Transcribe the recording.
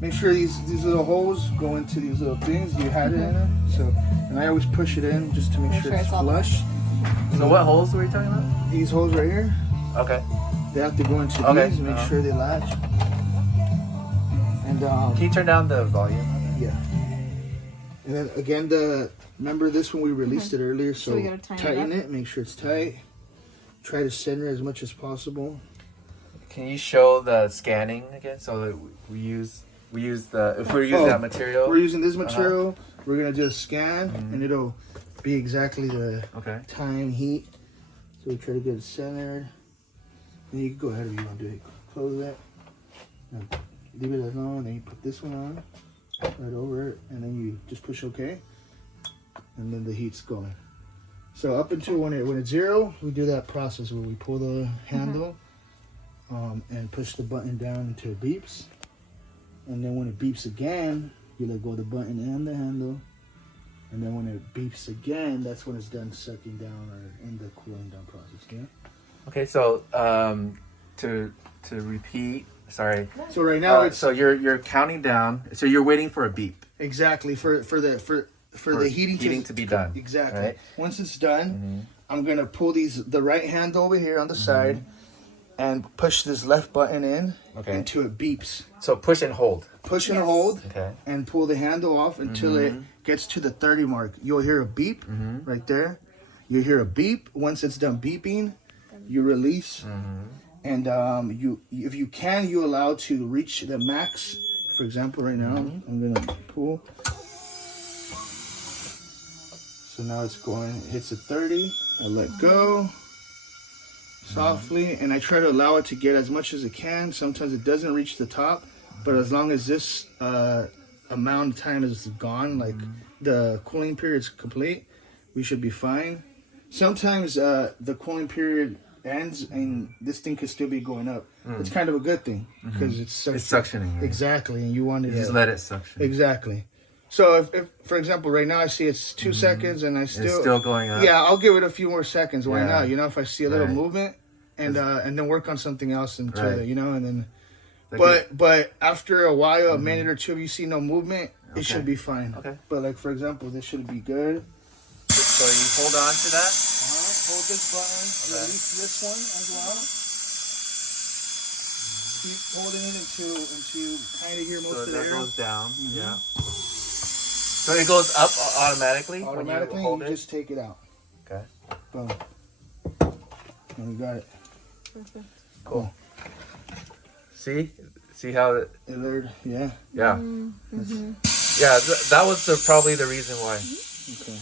make sure these little holes go into these little things. You had it in it, so and I always push it in just to make sure it's flush. So what holes were you talking about? These holes right here. Okay. They have to go into these and make sure they latch. And can you turn down the volume? Yeah. And then again, remember this one we released it earlier, so we gotta tighten it, make sure it's tight. Try to center it as much as possible. Can you show the scanning again? So that we use the if we're using that material. We're using this material. We're gonna do a scan, and it'll be exactly the time, heat. So we try to get it centered. And you can go ahead if you want to do it. Close it. And leave it alone. Then you put this one on right over it, and then you just push OK, and then the heat's going. So up until when it's 0, we do that process where we pull the handle and push the button down until it beeps. And then when it beeps again, you let go of the button and the handle. And then when it beeps again, that's when it's done sucking down or in the cooling down process. Yeah. Okay, so to repeat, sorry. So right now it's so you're counting down. So you're waiting for a beep. Exactly for the heating to be done. Exactly. Right? Once it's done, I'm gonna pull the right handle over here on the side and push this left button in until it beeps. So push and hold. Push and hold. Okay. And pull the handle off until it gets to the 30 mark. You'll hear a beep right there. You hear a beep. Once it's done beeping, you release. And if you can, you allow to reach the max. For example, right now, I'm gonna pull. So now it's going, it hits a 30. I let go softly, and I try to allow it to get as much as it can. Sometimes it doesn't reach the top, but as long as this amount of time is gone, like the cooling period is complete, we should be fine. Sometimes the cooling period ends and this thing could still be going up. It's kind of a good thing because it's suctioning. Right? Exactly, and you want it to just let it suction. Exactly. So if for example, right now I see it's 2 seconds and it's still going up. Yeah, I'll give it a few more seconds. Why not? You know, if I see a little movement and then work on something else until you know, and then. But after a while, a minute or two, if you see no movement, it should be fine. Okay. But like for example, this should be good. So you hold on to that. Hold this button. Release this one as well. Keep holding it until you kind of hear most of the air. So that goes down. Yeah. So it goes up automatically? Automatically, when you just take it out. Okay. Boom. And we got it. Perfect. Cool. See how it alert? Yeah. Yeah. Yeah. That was probably the reason why. Okay.